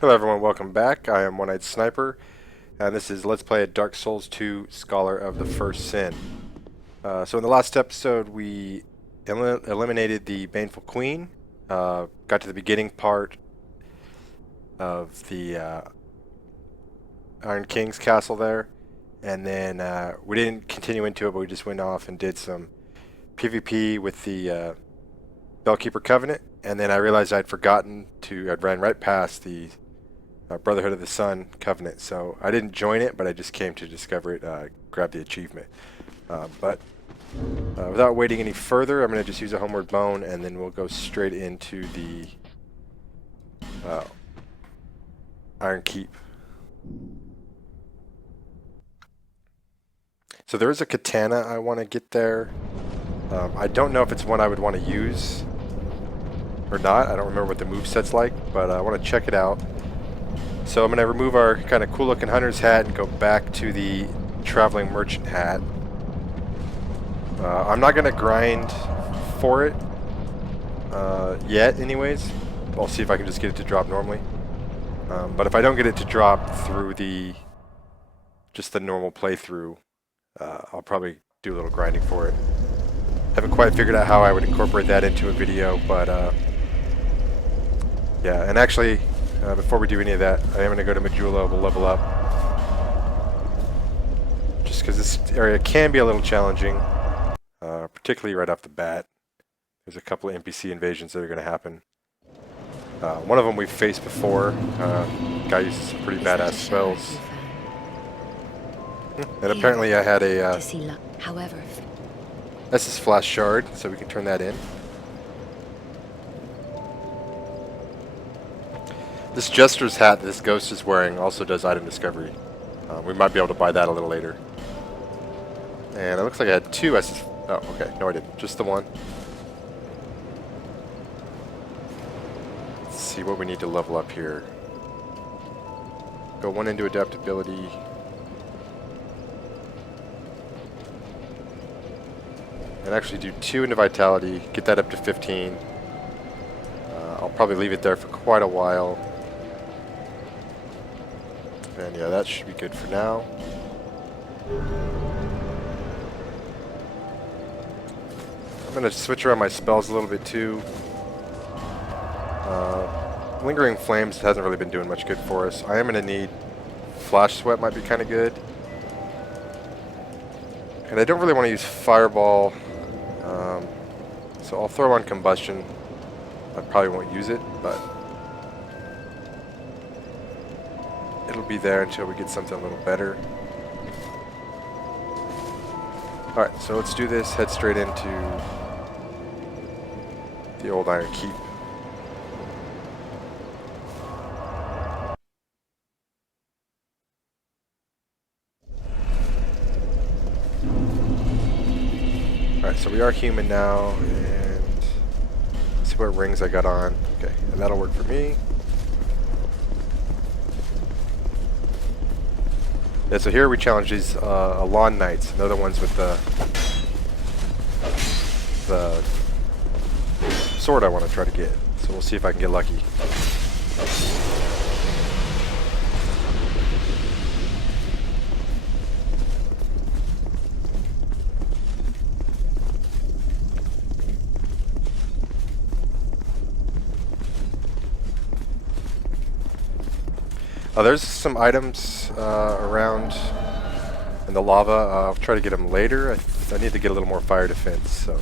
Hello everyone, welcome back. I am One-Eyed Sniper, and this is Let's Play a Dark Souls 2 Scholar of the First Sin. So in the last episode we eliminated the Baneful Queen, got to the beginning part of the Iron King's castle there, and then we didn't continue into it, but we just went off and did some PvP with the Bellkeeper Covenant, and then I realized I'd ran right past the Brotherhood of the Sun Covenant, so I didn't join it, but I just came to discover it, grab the achievement. But without waiting any further, I'm going to just use a Homeward Bone, and then we'll go straight into the Iron Keep. So there is a katana I want to get there. I don't know if it's one I would want to use or not. I don't remember what the moveset's like, but I want to check it out. So I'm going to remove our kind of cool looking hunter's hat and go back to the traveling merchant hat. I'm not going to grind for it yet anyways. I'll see if I can just get it to drop normally. But if I don't get it to drop through just the normal playthrough, I'll probably do a little grinding for it. Haven't quite figured out how I would incorporate that into a video, but yeah, and actually before we do any of that, I am going to go to Majula. We'll level up. Just because this area can be a little challenging, particularly right off the bat. There's a couple of NPC invasions that are going to happen. One of them we've faced before. Guy uses some pretty badass spells. And apparently I had a Estus Flash Shard, so we can turn that in. This Jester's hat that this ghost is wearing also does item discovery. We might be able to buy that a little later. And it looks like I had two Estus... Oh, okay. No, I didn't. Just the one. Let's see what we need to level up here. Go one into adaptability. And actually do two into vitality. Get that up to 15. I'll probably leave it there for quite a while. And yeah, that should be good for now. I'm going to switch around my spells a little bit too. Lingering Flames hasn't really been doing much good for us. I am going to need Flash Sweat, might be kind of good. And I don't really want to use Fireball. So I'll throw on Combustion. I probably won't use it, but it'll be there until we get something a little better. Alright, so let's do this. Head straight into the old Iron Keep. Alright, so we are human now, and let's see what rings I got on. Okay, and that'll work for me. Yeah, so here we challenge these Lawn Knights. They're the ones with the sword I want to try to get. So we'll see if I can get lucky. There's some items around in the lava. I'll try to get them later. I need to get a little more fire defense, so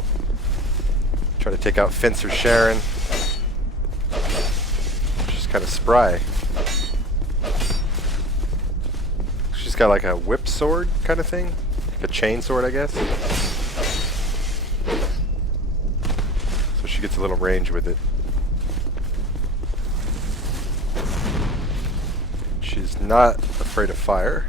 try to take out Fencer Sharon. She's kind of spry. She's got like a whip sword kind of thing, like a chain sword, I guess. So she gets a little range with it. She's not afraid of fire.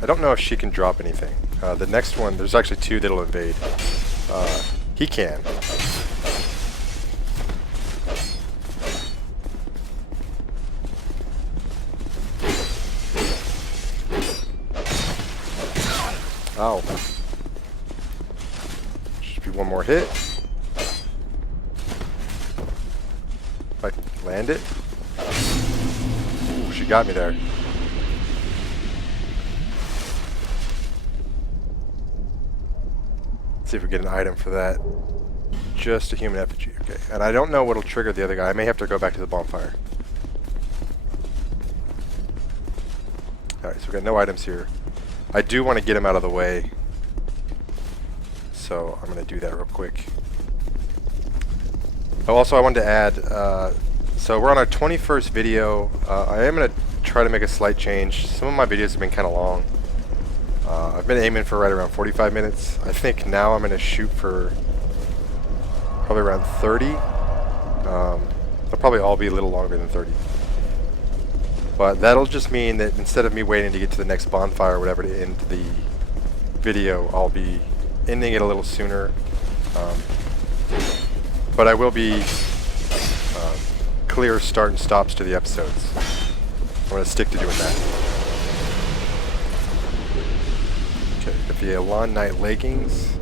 I don't know if she can drop anything. The next one, there's actually two that'll invade. He can. Ow. do one more hit. If I can land it. Ooh, she got me there. Let's see if we get an item for that. Just a human effigy. Okay. And I don't know what'll trigger the other guy. I may have to go back to the bonfire. Alright, so we got no items here. I do want to get him out of the way. So I'm going to do that real quick. Oh, also I wanted to add, so we're on our 21st video. I am going to try to make a slight change. Some of my videos have been kind of long. I've been aiming for right around 45 minutes. I think now I'm going to shoot for probably around 30. They'll probably all be a little longer than 30. But that'll just mean that instead of me waiting to get to the next bonfire or whatever to end the video, I'll be ending it a little sooner. But I will be clear start and stops to the episodes. I'm going to stick to doing that. Okay, got the Elan Knight leggings.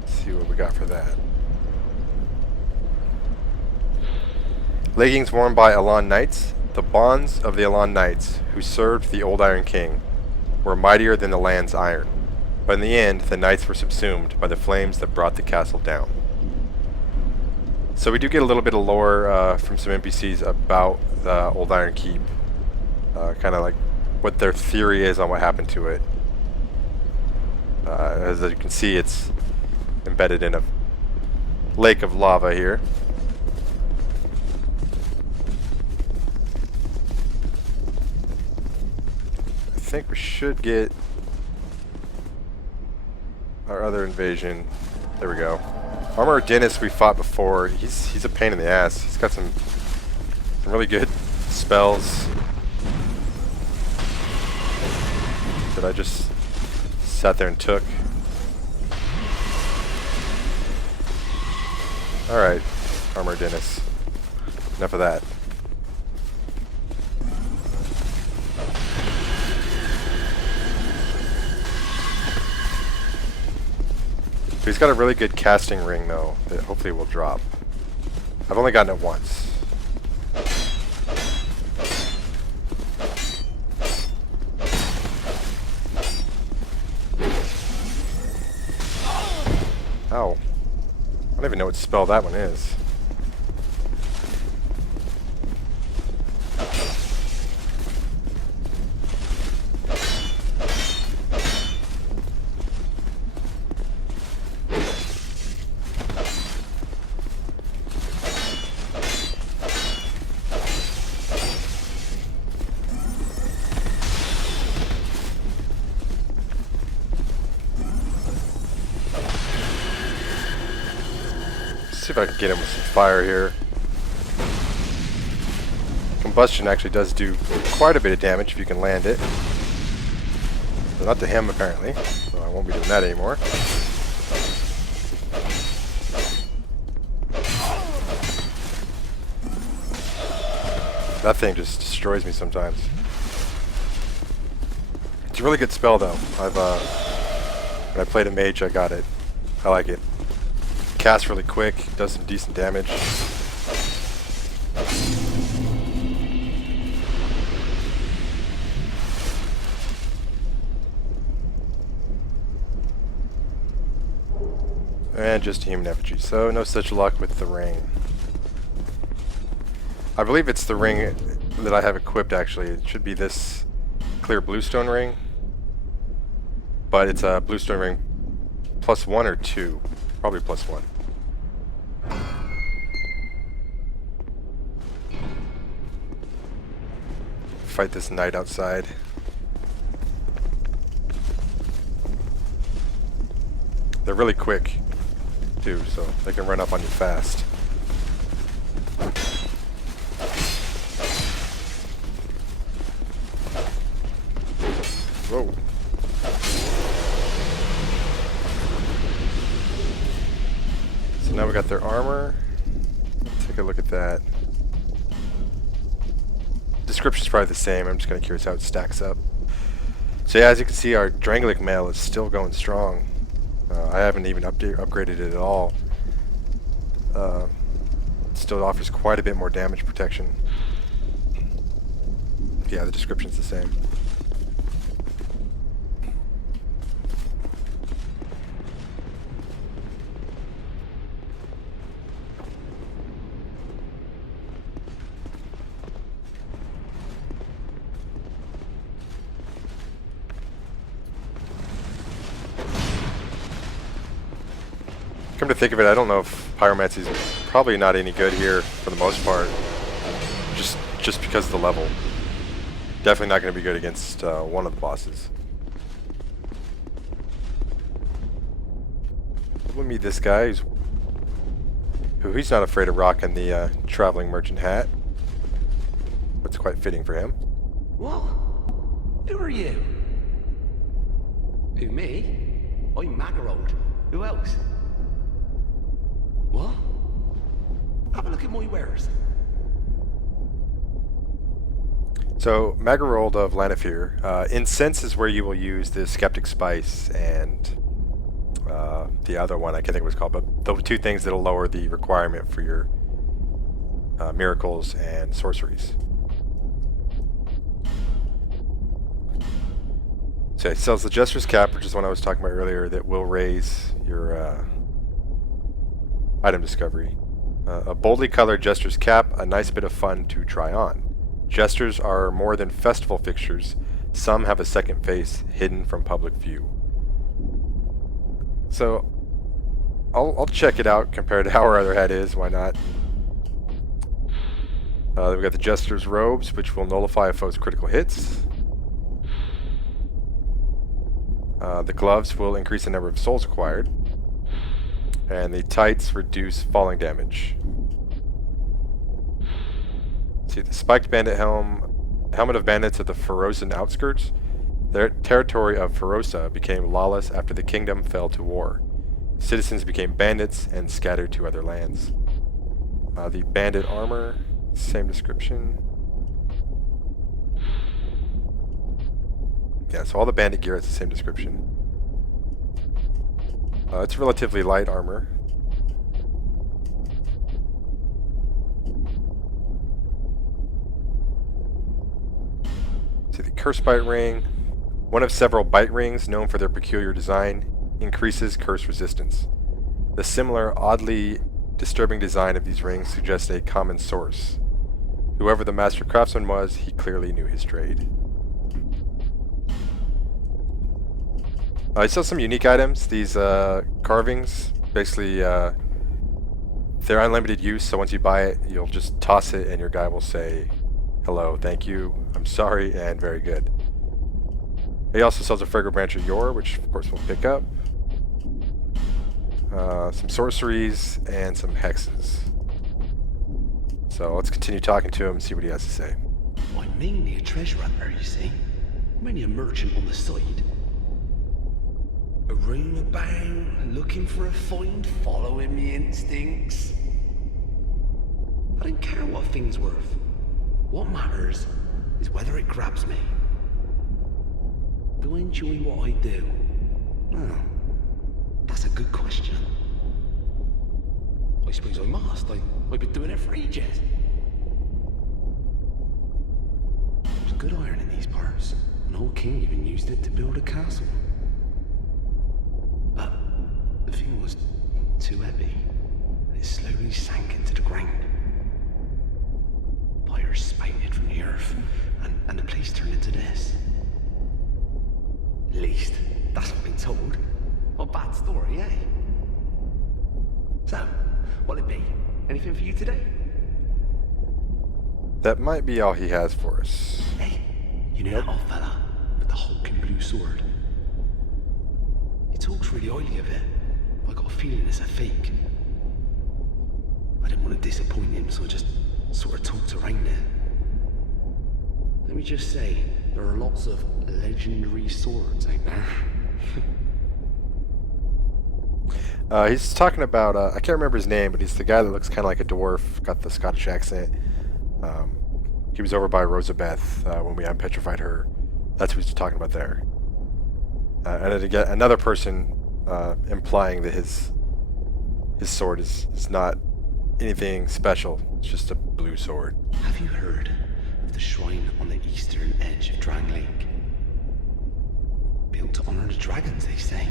Let's see what we got for that. Leggings worn by Elan Knights. The bonds of the Elan Knights, who served the old Iron King, were mightier than the land's iron. But in the end, the knights were subsumed by the flames that brought the castle down. So we do get a little bit of lore from some NPCs about the old Iron Keep. Kind of like what their theory is on what happened to it. As you can see, it's embedded in a lake of lava here. I think we should get our other invasion. There we go. Armor Dennis we fought before. He's a pain in the ass. He's got some really good spells that I just sat there and took. Alright, Armor Dennis. Enough of that. He's got a really good casting ring, though, that hopefully will drop. I've only gotten it once. Ow. I don't even know what spell that one is. See if I can get him with some fire here. Combustion actually does do quite a bit of damage if you can land it. But not to him, apparently. So I won't be doing that anymore. That thing just destroys me sometimes. It's a really good spell, though. When I played a mage, I got it. I like it. Casts really quick, does some decent damage. And just a human effigy, so no such luck with the ring. I believe it's the ring that I have equipped, actually. It should be this clear bluestone ring. But it's a bluestone ring +1 or 2. Probably +1. Fight this knight outside. They're really quick too, so they can run up on you fast. Whoa. So now we got their armor. Let's take a look at that. Description's probably the same. I'm just kind of curious how it stacks up. So yeah, as you can see, our Drangleic mail is still going strong. I haven't even upgraded it at all. It still offers quite a bit more damage protection. Yeah, the description's the same. Come to think of it, I don't know if Pyromancy's probably not any good here for the most part. Just because of the level. Definitely not going to be good against one of the bosses. We'll meet this guy he's not afraid of rocking the traveling merchant hat. That's quite fitting for him. What? Who are you? Who, me? I'm Magarold. Who else? What? Have a look at my wares. So, Magarold of Lanifear. Incense is where you will use the Skeptic Spice and the other one, I can't think of what it's called, but the two things that'll lower the requirement for your miracles and sorceries. So it sells the Jester's Cap, which is one I was talking about earlier, that will raise your item discovery. A boldly colored Jester's Cap, a nice bit of fun to try on. Jesters are more than festival fixtures. Some have a second face hidden from public view. So, I'll check it out compared to how our other hat is. Why not? We've got the Jester's Robes, which will nullify a foe's critical hits. The gloves will increase the number of souls acquired. And the tights reduce falling damage. See, the spiked bandit helmet of bandits of the Ferosan outskirts. Their territory of Ferosa became lawless after the kingdom fell to war. Citizens became bandits and scattered to other lands. The bandit armor, same description. Yeah, so all the bandit gear has the same description. It's relatively light armor. See the curse bite ring. One of several bite rings known for their peculiar design increases curse resistance. The similar, oddly disturbing design of these rings suggests a common source. Whoever the master craftsman was, he clearly knew his trade. I saw some unique items. These carvings, basically, they're unlimited use, so once you buy it, you'll just toss it and your guy will say, hello, thank you, I'm sorry, and very good. He also sells a Fragrant Branch of Yore, which of course we'll pick up. Some sorceries and some hexes. So let's continue talking to him and see what he has to say. I'm mainly a treasure hunter, you see. I'm only a merchant on the side. A room about, looking for a find, following me instincts. I don't care what a thing's worth. What matters is whether it grabs me. Do I enjoy what I do? Well, that's a good question. I suppose I must. I've been doing it for ages. There's good iron in these parts. An old king even used it to build a castle. But the thing was too heavy, and it slowly sank into the ground. Fire spouted from the earth, and the place turned into this. At least, that's what I've been told. A bad story, eh? So, what'll it be? Anything for you today? That might be all he has for us. Hey, you know that old fella with the hulking blue sword? He talks really highly of it. I got a feeling it's a fake. I didn't want to disappoint him, so I just sort of talked around it. Let me just say, there are lots of legendary swords out there. He's talking about, I can't remember his name, but he's the guy that looks kind of like a dwarf, got the Scottish accent. He was over by Rosabeth when we unpetrified her. That's what he's talking about there. And then again, another person implying that his sword is not anything special. It's just a blue sword. Have you heard of the shrine on the eastern edge of Drang Lake? Built to honor the dragons, they say.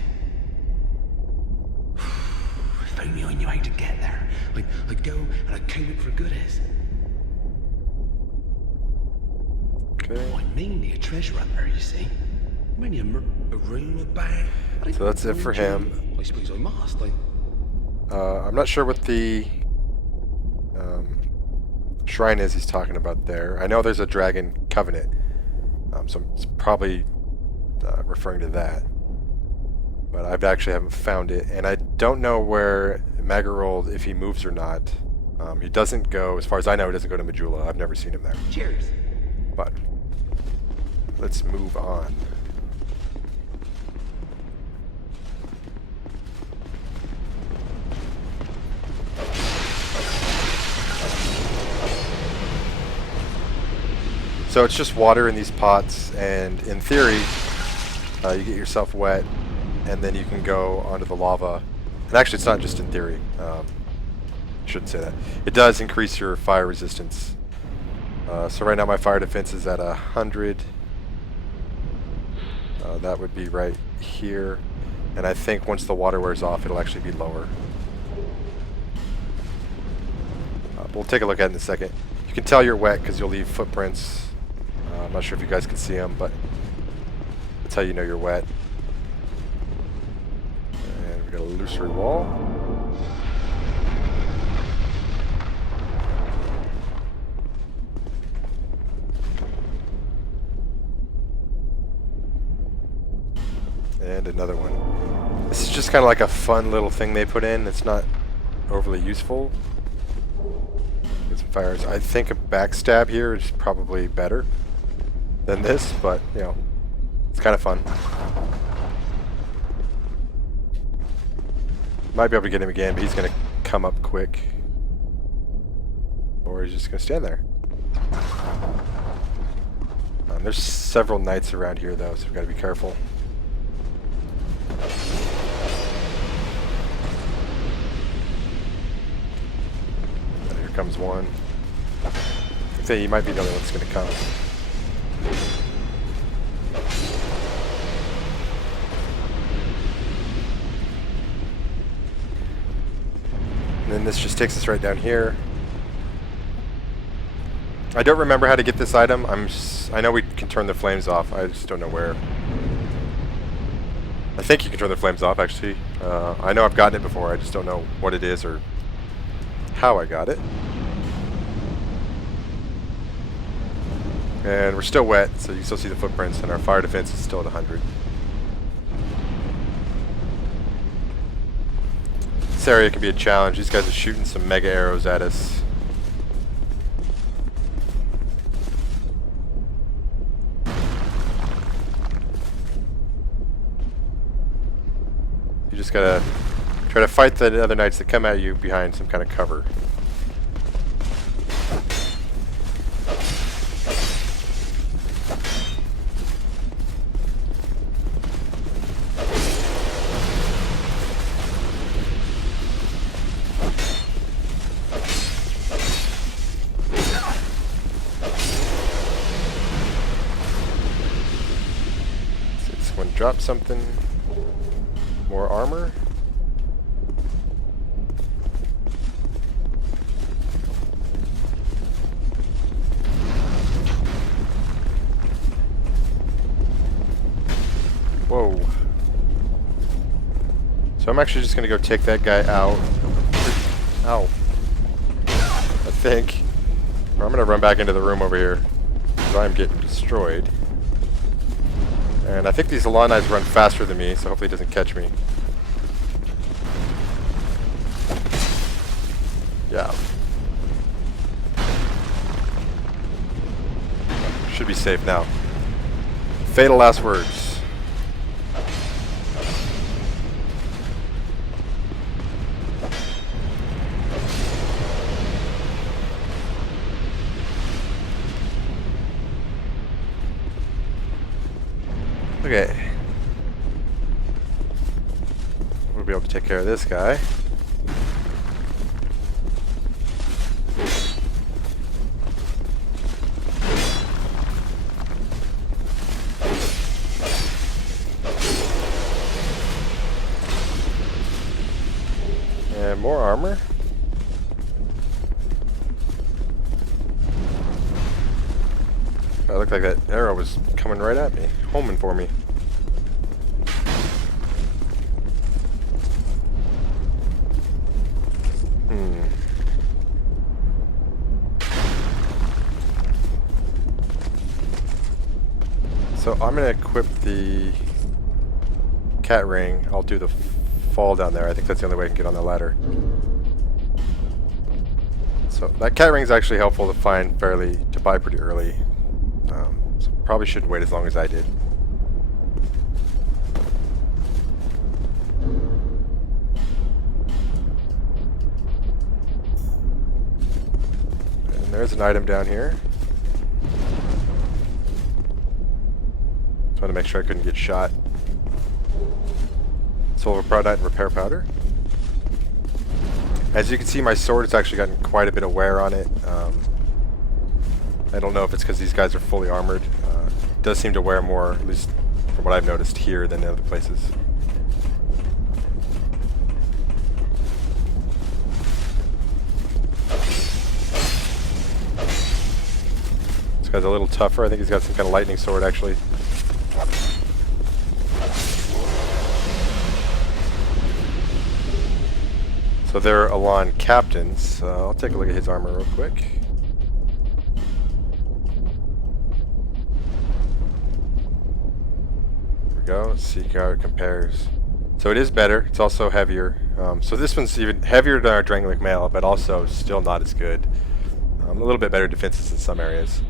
If only I knew how to get there. I'd go and I'd claim it for good as. Okay. I'm mainly a treasure hunter, you see. Mainly a room, a bag. So that's it for him. I suppose I must. I'm not sure what the shrine is he's talking about there. I know there's a dragon covenant, so it's probably referring to that. But I actually haven't found it, and I don't know where Magarold, if he moves or not. He doesn't go, as far as I know, he doesn't go to Majula. I've never seen him there. Cheers. But let's move on. So it's just water in these pots, and in theory, you get yourself wet, and then you can go onto the lava. And actually, it's not just in theory. Shouldn't say that. It does increase your fire resistance. So right now my fire defense is at 100. That would be right here. And I think once the water wears off, it'll actually be lower. We'll take a look at it in a second. You can tell you're wet because you'll leave footprints. I'm not sure if you guys can see them, but that's how you know you're wet. And we've got a illusory wall. And another one. This is just kind of like a fun little thing they put in. It's not overly useful. Get some fires. I think a backstab here is probably better than this, but you know, it's kind of fun. Might be able to get him again, but he's going to come up quick. Or he's just going to stand there. There's several knights around here though, so we've got to be careful. Here comes one. I think he might be the only one that's going to come. And then this just takes us right down here. I don't remember how to get this item. I know we can turn the flames off. I just don't know where. I think you can turn the flames off, actually. I know I've gotten it before. I just don't know what it is or how I got it. And we're still wet, so you can still see the footprints, and our fire defense is still at 100. This area can be a challenge. These guys are shooting some mega arrows at us. You just gotta try to fight the other knights that come at you behind some kind of cover. Drop something. More armor. Whoa. So I'm actually just gonna go take that guy out. Ow. I think. Or I'm gonna run back into the room over here, because I'm getting destroyed. And I think these law knives run faster than me, so hopefully he doesn't catch me. Yeah. Should be safe now. Fatal last words. Okay. we'll be able to take care of this guy. And more armor. It looked like that arrow was coming right at me, homing for me. So I'm going to equip the cat ring. I'll do the fall down there. I think that's the only way I can get on the ladder. So that cat ring is actually helpful to find to buy pretty early. So probably shouldn't wait as long as I did. And there's an item down here. Just want to make sure I couldn't get shot. Silver Proudite and repair powder. As you can see, my sword has actually gotten quite a bit of wear on it. I don't know if it's because these guys are fully armored. It does seem to wear more, at least from what I've noticed here, than in other places. This guy's a little tougher. I think he's got some kind of lightning sword, actually. So they're Elan captains. I'll take a look at his armor real quick. There we go. Let's see how it compares. So it is better. It's also heavier. So this one's even heavier than our Drangleic Mail, but also still not as good. A little bit better defenses in some areas.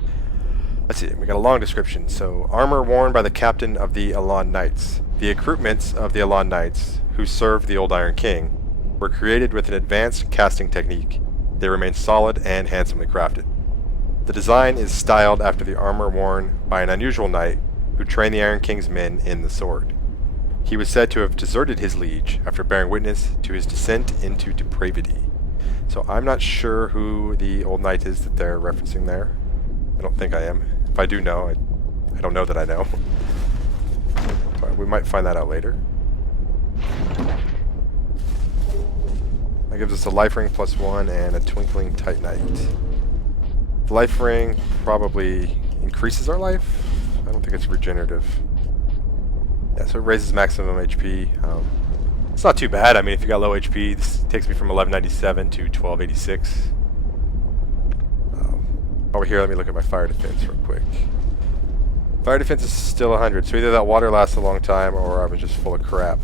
Let's see. We got a long description. So armor worn by the captain of the Elan Knights. The accoutrements of the Elan Knights, who served the Old Iron King, were created with an advanced casting technique. They remain solid and handsomely crafted. The design is styled after the armor worn by an unusual knight who trained the Iron King's men in the sword. He was said to have deserted his liege after bearing witness to his descent into depravity. So I'm not sure who the old knight is that they're referencing there. I don't think I am. If I do know, I don't know that I know. But we might find that out later. That gives us a life ring +1 and a twinkling titanite. The life ring probably increases our life. I don't think it's regenerative. Yeah, so it raises maximum HP. It's not too bad. I mean, if you got low HP, this takes me from 1197 to 1286. Over here, let me look at my fire defense real quick. Fire defense is still 100, so either that water lasts a long time or I was just full of crap.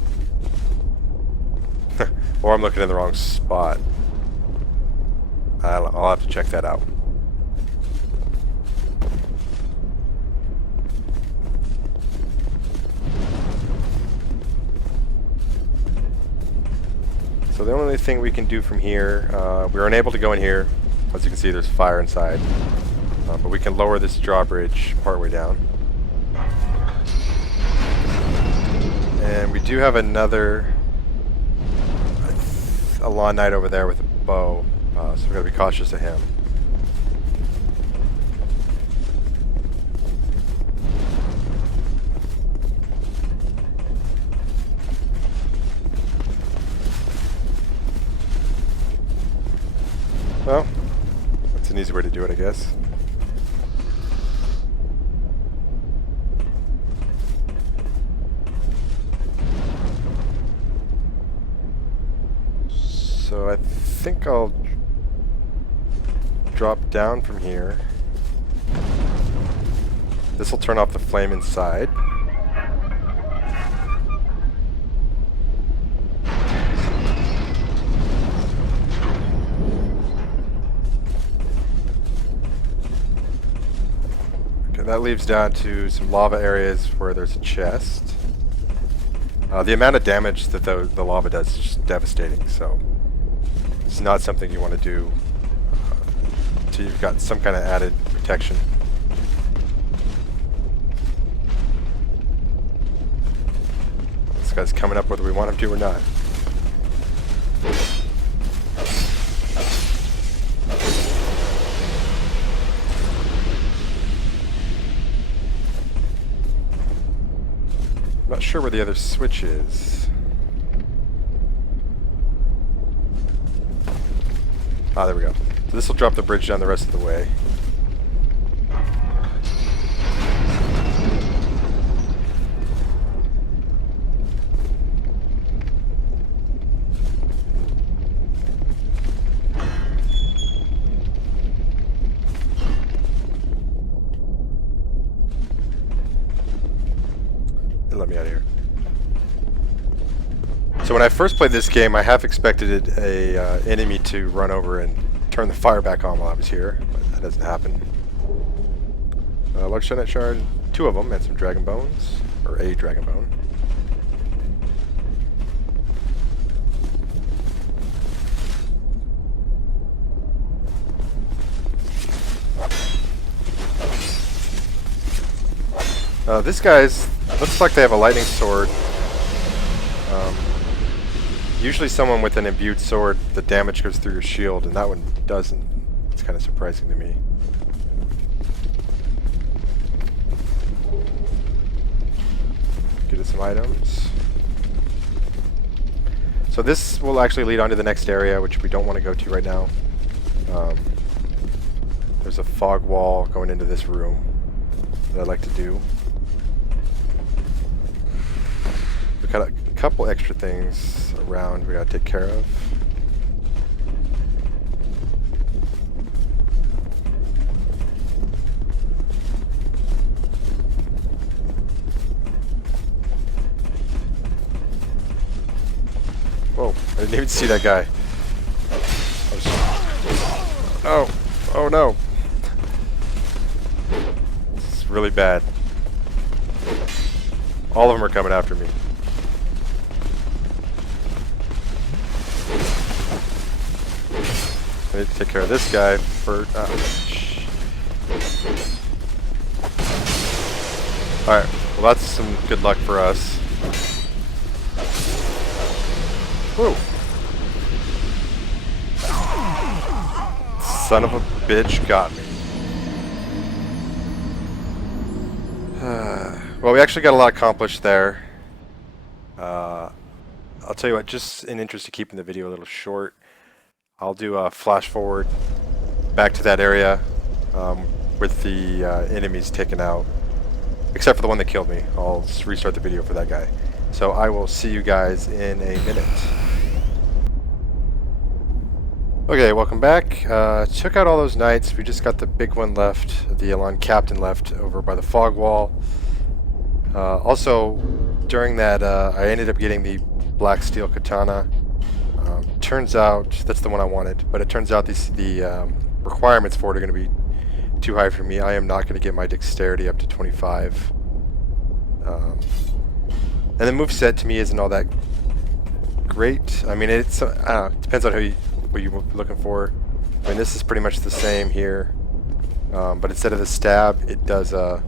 Or I'm looking in the wrong spot. I'll have to check that out. So the only thing we can do from here, we were unable to go in here. As you can see, there's fire inside. But we can lower this drawbridge partway down. And we do have another Elan Knight over there with a bow, so we've got to be cautious of him. Well, that's an easy way to do it, I guess. So I think I'll drop down from here. This will turn off the flame inside. Okay, that leaves down to some lava areas where there's a chest. The amount of damage that the lava does is just devastating, so it's not something you want to do until you've got some kind of added protection. This guy's coming up whether we want him to or not. Not sure where the other switch is. Ah, there we go. So this will drop the bridge down the rest of the way. Let me out of here. So when I first played this game, I half expected a enemy to run over and turn the fire back on while I was here, but that doesn't happen. Large Shunnet Shard, 2 of them, and some Dragon Bones, or a Dragon Bone. This guy's looks like they have a lightning sword. Usually someone with an imbued sword, the damage goes through your shield, and that one doesn't. It's kind of surprising to me. Get us some items. So this will actually lead on to the next area, which we don't want to go to right now. There's a fog wall going into this room that I'd like to do. We've got a couple extra things around we gotta take care of. Whoa, I didn't even see that guy. Oh no. This is really bad. All of them are coming after me. I need to take care of this guy for... Alright, well that's some good luck for us. Whoa! Son of a bitch got me. Well, we actually got a lot accomplished there. I'll tell you what, just in interest of keeping the video a little short, I'll do a flash forward back to that area with the enemies taken out, except for the one that killed me. I'll just restart the video for that guy. So I will see you guys in a minute. Okay, welcome back. Took out all those knights. We just got the big one left, the Elan captain left over by the fog wall. Also, during that, I ended up getting the black steel katana. Turns out that's the one I wanted, but it turns out the requirements for it are going to be too high for me. I am not going to get my dexterity up to 25. And the moveset to me isn't all that great. I mean, it's I don't know, it depends on what you're looking for. I mean, this is pretty much the same here, but instead of the stab, it does a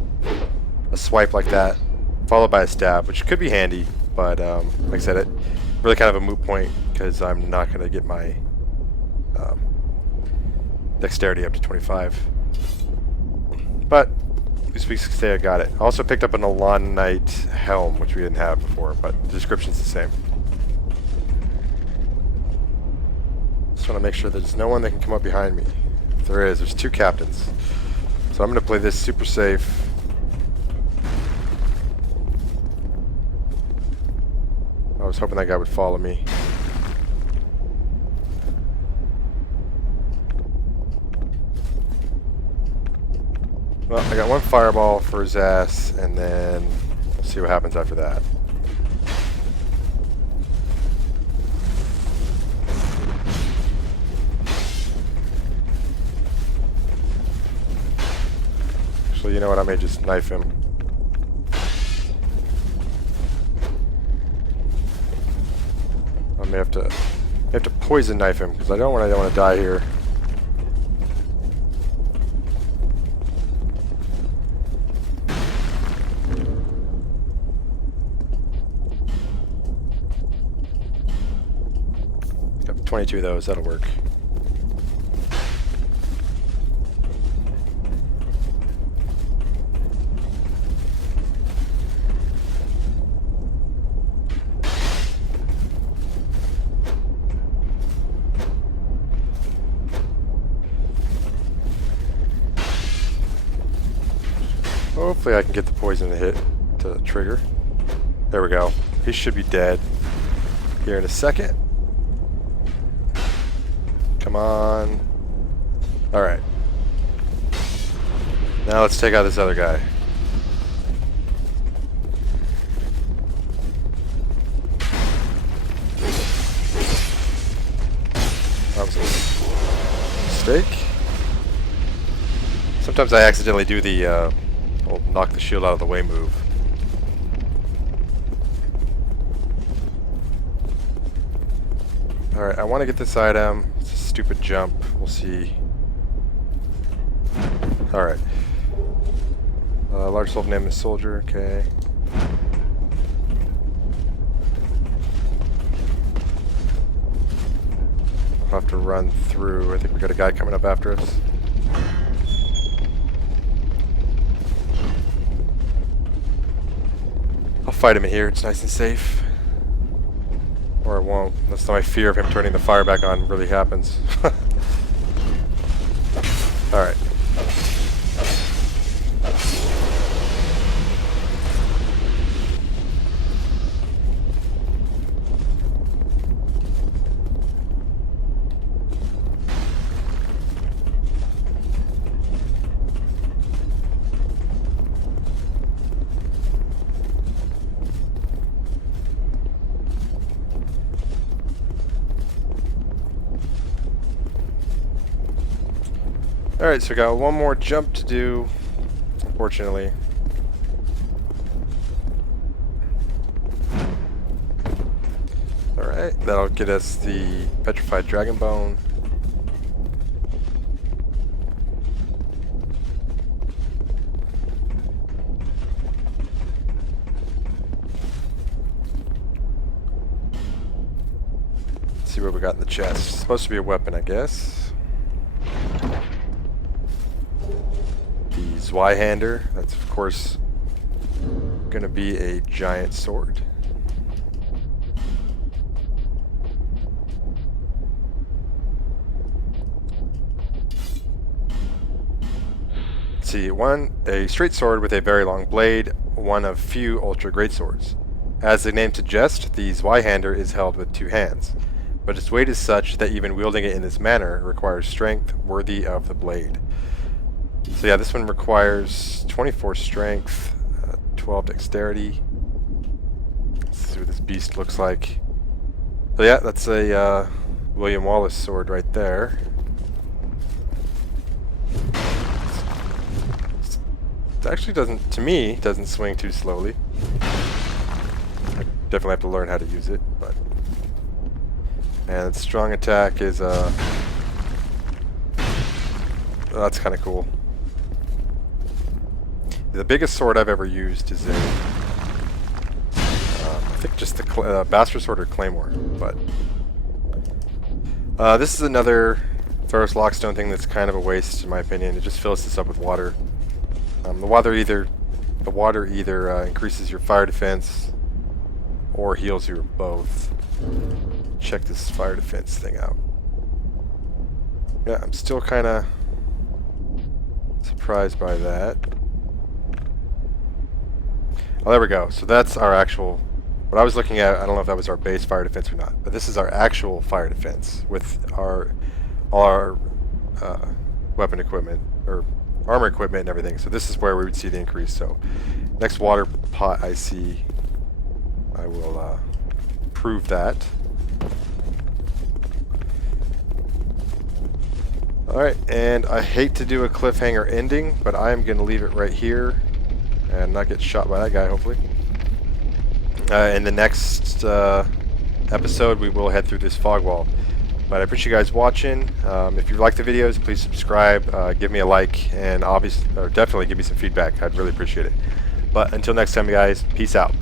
swipe like that, followed by a stab, which could be handy, but like I said, it really kind of a moot point because I'm not going to get my dexterity up to 25. But at least we can say I got it. I also picked up an Elan Knight helm, which we didn't have before, but the description's the same. Just want to make sure there's no one that can come up behind me. If there is, there's 2 captains. So I'm going to play this super safe. I was hoping that guy would follow me. Well, I got 1 fireball for his ass, and then we'll see what happens after that. Actually, you know what? I may just knife him. I may have to poison knife him because I don't want to die here. Got 22 of those. That'll work. Hopefully I can get the poison to hit to trigger. There we go. He should be dead here in a second. Come on. Alright. Now let's take out this other guy. That was a mistake. Sometimes I accidentally do the old knock the shield out of the way move. Alright, I want to get this item. It's a stupid jump. We'll see. Alright. Large soul name is soldier. Okay. I'll have to run through. I think we got a guy coming up after us. I'll fight him in here. It's nice and safe. Or I won't. That's my fear of him turning the fire back on really happens. Alright. Alright, so we got one more jump to do, unfortunately. Alright, that'll get us the petrified dragon bone. Let's see what we got in the chest. It's supposed to be a weapon, I guess. Zweihander, that's of course gonna be a giant sword. Let's see, a straight sword with a very long blade, one of few ultra great swords. As the name suggests, the Zweihander is held with two hands, but its weight is such that even wielding it in this manner requires strength worthy of the blade. So yeah, this one requires 24 strength, 12 dexterity. Let's see what this beast looks like. So yeah, that's a William Wallace sword right there. It actually doesn't, to me, doesn't swing too slowly. I definitely have to learn how to use it, but... And its strong attack is, that's kind of cool. The biggest sword I've ever used is a, I think just the Bastard Sword or Claymore, but this is another Ferrous Lockstone thing that's kind of a waste in my opinion. It just fills this up with water. The water either increases your fire defense or heals you, or both. Check this fire defense thing out. Yeah, I'm still kind of surprised by that. Oh, there we go. So that's our actual... What I was looking at, I don't know if that was our base fire defense or not, but this is our actual fire defense with all our weapon equipment, or armor equipment and everything. So this is where we would see the increase. So next water pot I see, I will prove that. Alright, and I hate to do a cliffhanger ending, but I am going to leave it right here. And not get shot by that guy, hopefully. In the next episode, we will head through this fog wall. But I appreciate you guys watching. If you like the videos, please subscribe, give me a like, and definitely give me some feedback. I'd really appreciate it. But until next time, guys, peace out.